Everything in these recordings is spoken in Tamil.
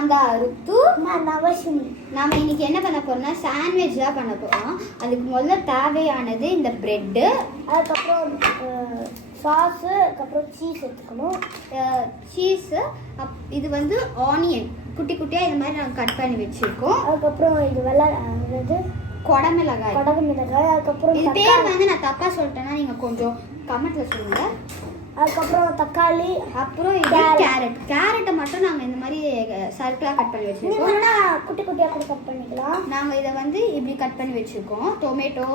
நான் தான் ருத்து. நான் நவசினி. நாம் இன்னைக்கு என்ன பண்ண போறோம்னா சாண்ட்விச் தான் பண்ண போகிறோம். அதுக்கு முதல்ல தேவையானது இந்த ப்ரெட்டு, அதுக்கப்புறம் சாஸு, அதுக்கப்புறம் சீஸ் எடுத்துக்கணும். சீஸு, இது வந்து ஆனியன் குட்டி குட்டியாக இது மாதிரி நாங்கள் கட் பண்ணி வச்சுருக்கோம். அதுக்கப்புறம் இது குடமிளகாய். அதுக்கப்புறம் இது பேர் வந்து நான் தப்பாக சொல்லிட்டேன்னா நீங்கள் கொஞ்சம் கமெண்ட்டில் சொல்லுங்கள். அதுக்கப்புறம் தக்காளி, அப்புறம் இது கேரட்டை மட்டும் நாங்கள் இந்த மாதிரி சர்க்கிளாக கட் பண்ணி வச்சுருக்கோம். குட்டி குட்டியாக கூட கட் பண்ணிக்கலாம். நாங்கள் இதை வந்து இப்படி கட் பண்ணி வச்சுருக்கோம். டொமேட்டோ,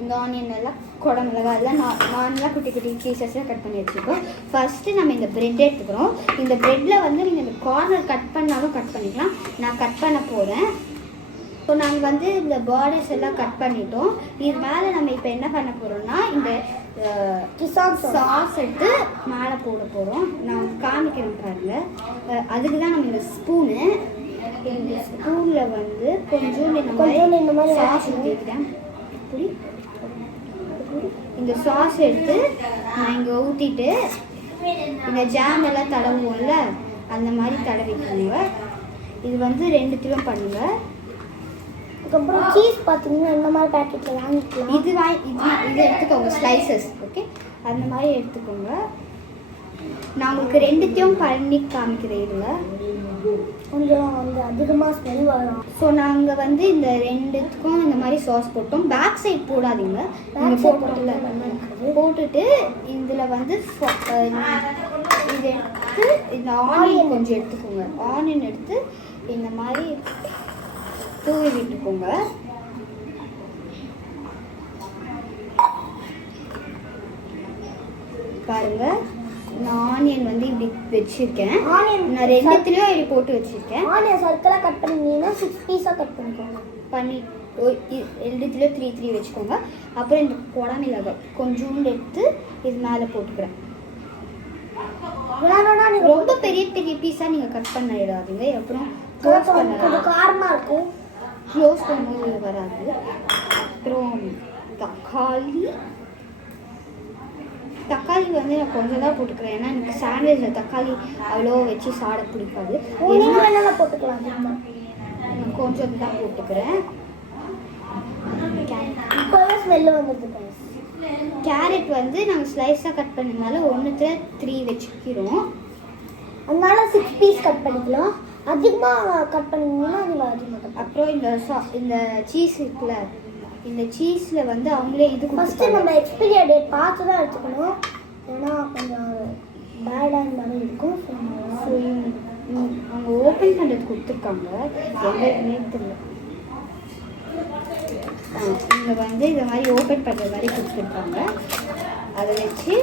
இந்த ஆனியன் எல்லாம், குடமிளகாய் எல்லாம் நார்மலாக குட்டி குட்டி பீசஸாக கட் பண்ணி வச்சுருக்கோம். ஃபஸ்ட்டு நம்ம இந்த ப்ரெட் எடுத்துக்கிறோம். இந்த ப்ரெட்டில் வந்து நீங்கள் இந்த கார்னர் கட் பண்ணாலும் கட் பண்ணிக்கலாம். நான் கட் பண்ண போகிறேன். ஸோ நாங்கள் வந்து இந்த பார்டர்ஸ் எல்லாம் கட் பண்ணிட்டோம். இது மேலே நம்ம இப்போ என்ன பண்ண போகிறோம்னா இந்த சாஸ் எடுத்து மேலே போட போகிறோம். நான் காமிக்கிறேன் பாருங்கள். அதுக்கு தான் நம்ம இந்த ஸ்பூனு, இந்த ஸ்பூனில் வந்து கொஞ்சம் இந்த மாதிரி சாஸ் ஊற்றிக்கிறேன். இப்படி இந்த சாஸ் எடுத்து நான் இங்கே ஊற்றிட்டு இந்த ஜாம் எல்லாம் தடவுவோம்ல அந்த மாதிரி தடவிக்கோங்க. இது வந்து 2 கிலோ பண்ணுங்கள். அதுக்கப்புறம் சீஸ் பார்த்தீங்கன்னா இந்த மாதிரி பேக்கெட்டில் வாங்கிக்கலாம். இது எடுத்துக்கோங்க ஸ்லைசஸ். ஓகே, அந்த மாதிரி எடுத்துக்கோங்க. நான் உங்களுக்கு 2த்தையும் பண்ணி காமிக்கிறேன். இதில் கொஞ்சம் வந்து அதிகமாக ஸ்மெல் வரும். ஸோ நாங்கள் வந்து இந்த 2த்துக்கும் இந்த மாதிரி சாஸ் போட்டோம். பேக் சைட் போடாதீங்க, நீங்கள் போட்டுட்டு இதில் வந்து இது எடுத்து இந்த ஆனியன் கொஞ்சம் எடுத்துக்கோங்க. ஆனியன் எடுத்து இந்த மாதிரி தூவி விட்டுக்கோங்க. பாருங்க, நான் ஆனியன் வந்து இப்படி வச்சிருக்கேன். நான் 2த்துலயும் இப்படி போட்டு வச்சிருக்கேன். ஆனியன் சர்க்கிளாக கட் பண்ணிங்கன்னா 6 பீஸாக கட் பண்ணிக்கோங்க. 2த்துலயும் 3 வச்சுக்கோங்க. அப்புறம் இந்த குடமிளகாய் கொஞ்சோண்டு எடுத்து இது மேலே போட்டுக்கிறேன். ரொம்ப பெரிய பெரிய பீஸாக நீங்கள் கட் பண்ணிடாதீங்க, அப்புறம் க்ளோஸ் பண்ண காரமாக இருக்கும். க்ளோஸ் பண்ணும்போது வராது. அப்புறம் தக்காளி வந்து நான் கொஞ்சம் தான் போட்டுக்கிறேன். ஏன்னா எனக்கு சாண்ட்விச்சில் தக்காளி அவ்வளோ வச்சு சாப்பிட பிடிக்காது. போட்டுக்கலாம். நான் கொஞ்சம் தான் போட்டுக்கிறேன். ஸ்மெல்லு வந்துடுது. கேரட் வந்து நாங்கள் ஸ்லைஸாக கட் பண்ணதுனால 1த்துல 3 வச்சுக்கிறோம். அதனால 6 பீஸ் கட் பண்ணிக்கலாம். அதிகமாக கட் பண்ணிங்கன்னா அது அதிகமாக. அப்புறம் இந்த சீஸ் இருக்குல்ல, இந்த சீஸில் வந்து அவங்களே இது ஃபஸ்ட்டு நம்ம எக்ஸ்பைரி டேட் பார்த்து தான் எடுத்துக்கணும். ஏன்னா கொஞ்சம் பேடாக இருந்தாலும் இருக்கும். அவங்க ஓப்பன் பண்ணுறது கொடுத்துருக்காங்க, எங்களுக்குமே தெரியல. இங்கே வந்து இந்த மாதிரி ஓப்பன் பண்ணுற மாதிரி கொடுத்துருக்காங்க. அதை வச்சு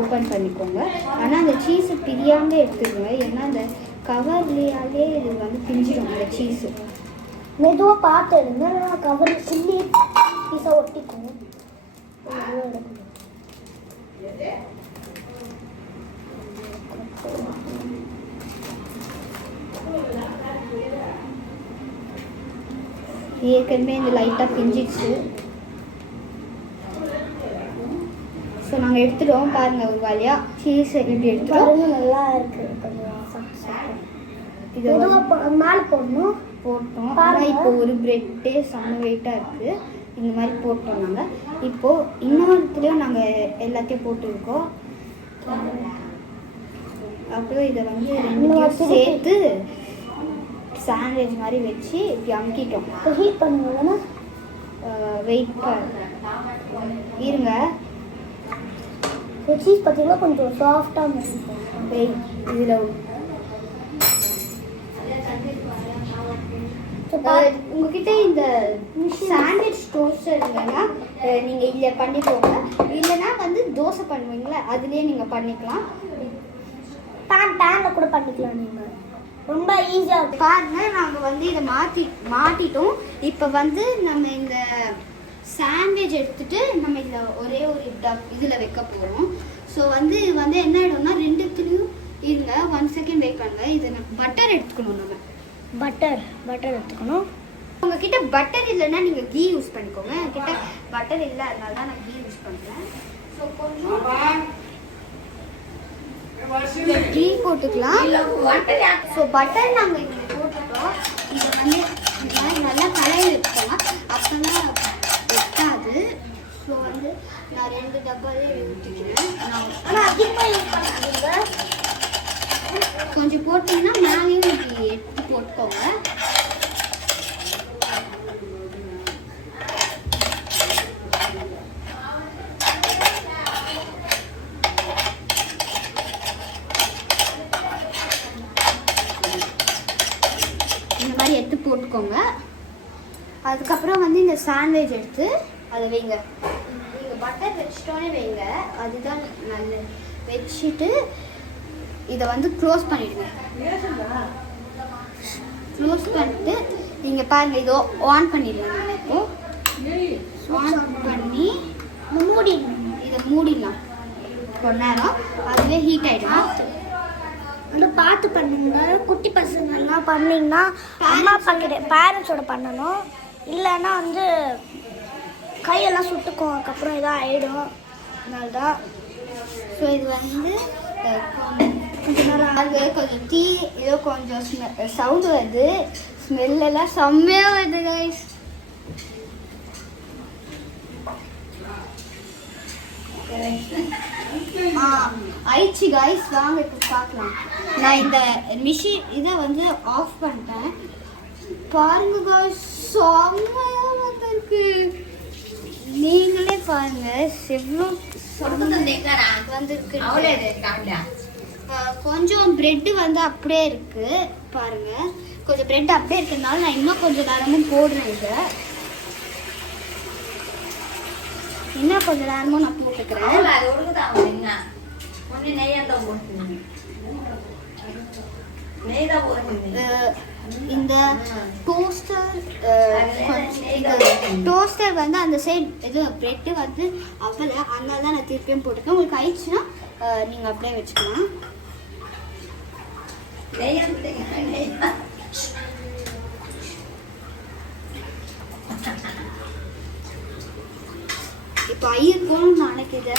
ஓப்பன் பண்ணிக்கோங்க. ஆனால் அந்த சீஸை பிரியாமல் எடுத்துக்கோங்க, ஏன்னா அந்த கவர்லேயாலே இது வந்து பிஞ்சிடும். அந்த சீஸு மெதுவாக பார்த்து எடுங்க, கவர் சில்லி பீஸாக ஒட்டிக்கும். ஏற்கனவே இந்த லைட்டாக பிஞ்சிடுச்சு. ஸோ நாங்கள் எடுத்துட்டோம். பாருங்கள், ஒரு வழியாக சீஸ் இப்படி எடுத்துட்டோம். நல்லா இருக்குது. கொஞ்சம் இது மேலே போட்டோம். ஆனால் இப்போ ஒரு ப்ரெட்டே செம்ம வெயிட்டாக இருக்குது. இந்த மாதிரி போட்டோம். நாங்கள் இப்போது இன்னொருத்துலேயும் நாங்கள் எல்லாத்தையும் போட்டுருக்கோம். அப்புறம் இதை வந்து 2 சேர்த்து சாண்ட்விச் மாதிரி வச்சு இப்படி அமுக்கிட்டோம். ஹீட் பண்ணுவோம்னா வெயிட் இருங்க. சீஸ் பார்த்தீங்கன்னா கொஞ்சம் சாஃப்டாக வெயிட். இதில் உங்ககிட்ட இந்த சாண்ட்விச் டோஸ்டர் இல்லைன்னா நீங்கள் இதில் பண்ணிக்கோங்க. இல்லைன்னா வந்து தோசை பண்ணுவீங்களா, அதுலேயே நீங்கள் பண்ணிக்கலாம். பேனில் கூட பண்ணிக்கலாம். நீங்கள் ரொம்ப ஈஸியாக இருக்கும். பாருங்கள், நாங்கள் வந்து இதை மாட்டிட்டோம். இப்போ வந்து நம்ம இந்த சாண்ட்விச் எடுத்துகிட்டு நம்ம இதில் ஒரே ஒரு இதில் வைக்க போகிறோம். ஸோ வந்து இது வந்து என்ன ஆகிடும்னா 2த்துலேயும் இருங்க, 1 செகண்ட் வெயிட் பண்ணுங்க. இதை பட்டர் எடுத்துக்கணும். நம்ம பட்டர் எடுத்துக்கணும். உங்ககிட்ட பட்டர் இல்லைன்னா நீங்கள் கீ யூஸ் பண்ணிக்கோங்க. என்கிட்ட பட்டர் இல்லை, அதனால தான் நான் கீ யூஸ் பண்ணுறேன். ஸோ கொஞ்சம் டீ போட்டுக்கலாம். ஸோ பட்டர் நாங்கள் இங்கே போட்டுட்டோம். இதை வந்து இந்த மாதிரி நல்லா கலரி வைப்போம், அப்போதான் வெட்டாது. ஸோ வந்து நான் 2 டப்பாவே ஊற்றிக்கிறேன். ஆனால் அதிகமாக யூஸ் பண்ணாதீங்க. கொஞ்சம் போட்டிங்கன்னா மேலேயும் இப்படி எடுத்து போட்டுக்கோங்க. இந்த மாதிரி எடுத்து போட்டுக்கோங்க. அதுக்கப்புறம் வந்து இந்த சாண்ட்விச் எடுத்து அதை வைங்க. நீங்கள் பட்டர் வச்சிட்டோன்னே வைங்க, அதுதான் நல்லது. வச்சுட்டு இதை வந்து க்ளோஸ் பண்ணிடுங்க. க்ளோஸ் பண்ணிட்டு நீங்கள் பாருங்கள், இதோ ஆன் பண்ணிடுங்க. இப்போது ஆன் பண்ணி மூடிடணும். இதை மூடிடலாம். கொஞ்ச நேரம் அதுவே ஹீட் ஆகிடும். வந்து பார்த்து பண்ணுங்க. குட்டி பசங்கள்லாம் பண்ணிங்கன்னா அம்மா பண்ணிட்டு பேரண்ட்ஸோட பண்ணணும். இல்லைன்னா வந்து கையெல்லாம் சுட்டுக்கும், அதுக்கப்புறம் இதாக ஆகிடும். அதனால தான். ஸோ இது வந்து கொஞ்சம் நேரம் அது கொஞ்சம் டீ ஏதோ கொஞ்சம் சவுண்டு வருது, ஸ்மெல்லாம் செம்மையாக வருது கைஸ். ஆயிடுச்சு கைஸ், வாங்க இப்போ பார்க்கலாம். நான் இந்த மிஷின் இதை வந்து ஆஃப் பண்ணிட்டேன். பாருங்க கைஸ், செம்மையாக வந்திருக்கு. நீங்களே பாருங்க எவ்வளோ வந்திருக்கு. கொஞ்சம் பிரெட் வந்து அப்படியே இருக்கு பாருங்க. கொஞ்சம் பிரெட் அப்படியே இருக்கிறதுனால நான் இன்னும் கொஞ்சம் நேரமும் போடுறேன். இதை இன்னும் கொஞ்சம் நேரமும் நான் போட்டுக்கிறேன். இந்த டோஸ்டர் வந்து அந்த சைடு இது பிரெட்டு வந்து அப்பல, அதனால தான் நான் திருப்பியும் போட்டுருக்கேன். உங்களுக்கு ஆயிடுச்சுன்னா நீங்கள் அப்படியே வச்சுக்கலாம். இப்போ ஐயருக்கும் நாளைக்கு இதை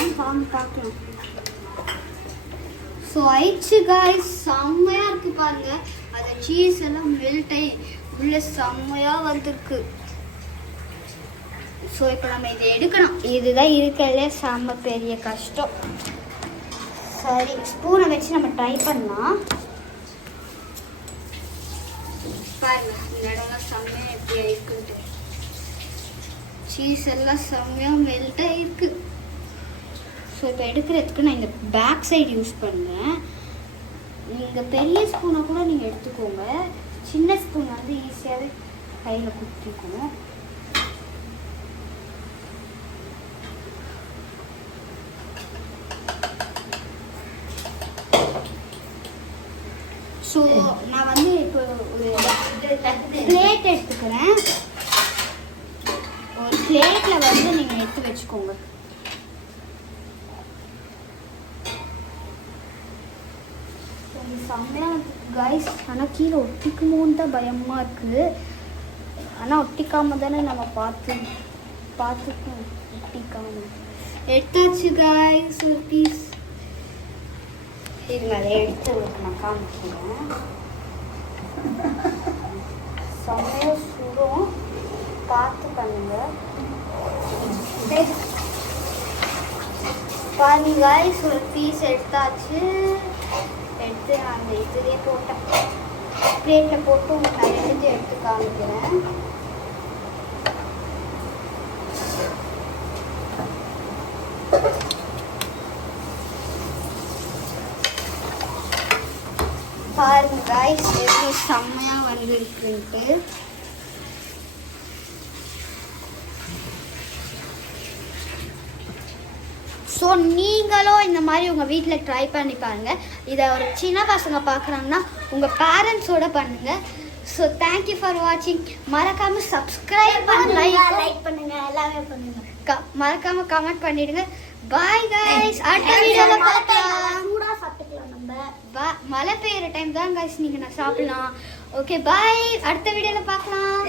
பார்க்கலாம். ஸோ ஆயிடுச்சு காய்ஸ், செம்மையாக இருக்கு பாருங்க. அந்த சீஸ் எல்லாம் மெல்ட் ஆகி உள்ள செம்மையாக வந்திருக்கு. ஸோ இப்போ நம்ம இதை எடுக்கணும். இதுதான் இருக்கிறதுலே செம்ம பெரிய கஷ்டம். சரி, ஸ்பூனை வச்சு நம்ம ட்ரை பண்ணலாம். பாருங்க இந்த இடம்லாம் செம்மையாக எப்படி ஆகிருக்குன்ட்டு. சீஸ் எல்லாம் செம்மையாக மெல்ட் ஆகிருக்கு. ஸோ இப்போ எடுக்கிறதுக்கு நான் இந்த பேக் சைடு யூஸ் பண்ணுறேன். நீங்கள் பெரிய ஸ்பூனை கூட நீங்கள் எடுத்துக்கோங்க. சின்ன ஸ்பூன் வந்து ஈஸியாகவே கையில் குத்திக்கணும். ஸோ நான் வந்து இப்போ ஒரு பிளேட் எடுத்துக்கிறேன். ஒரு பிளேட்டில் வந்து நீங்கள் எடுத்து வச்சுக்கோங்க. செம்மையாக கைஸ். ஆனால் கீழே ஒட்டிக்குமோன்னு தான் பயமாக இருக்குது. ஆனால் ஒட்டிக்காம தானே நம்ம பார்த்துக்கணும். ஒட்டிக்காம எடுத்தாச்சு கைஸ் ஒரு பீஸ். இருங்க அதை எடுத்து நான் காமிக்கிறேன். செம்மையாக சுடும், பார்த்து பண்ணுங்க. பாருங்க கைஸ், ஒரு பீஸ் எடுத்தாச்சு. எடுத்து அந்த இதுலேயே போட்டேன், பிளேட்டில் போட்டு உங்களுக்கு நான் எடுத்து காமிக்கிறேன். பாருங்க கைஸ் எவ்வளோ செம்மையாக வந்துருக்குன்ட்டு. ஸோ நீங்களும் இந்த மாதிரி உங்கள் வீட்டில் ட்ரை பண்ணி பாருங்கள். இதை ஒரு சின்ன பசங்க பார்க்குறாங்கன்னா உங்கள் பேரண்ட்ஸோட பண்ணுங்கள். ஸோ தேங்க்யூ ஃபார் வாட்சிங். மறக்காமல் சப்ஸ்கிரைப் லைக் பண்ணுங்கள், எல்லாமே பண்ணுங்கள். மறக்காமல் கமெண்ட் பண்ணிவிடுங்க. பாய் கைஸ், அடுத்த வீடியோவில் பார்க்கலாம். சூடாக சாப்பிட்டுக்கலாம் நம்ம. மழை பெய்யுற டைம் தான் கைஸ் நீங்கள் நான் சாப்பிடலாம். ஓகே பாய், அடுத்த வீடியோவில் பார்க்கலாம்.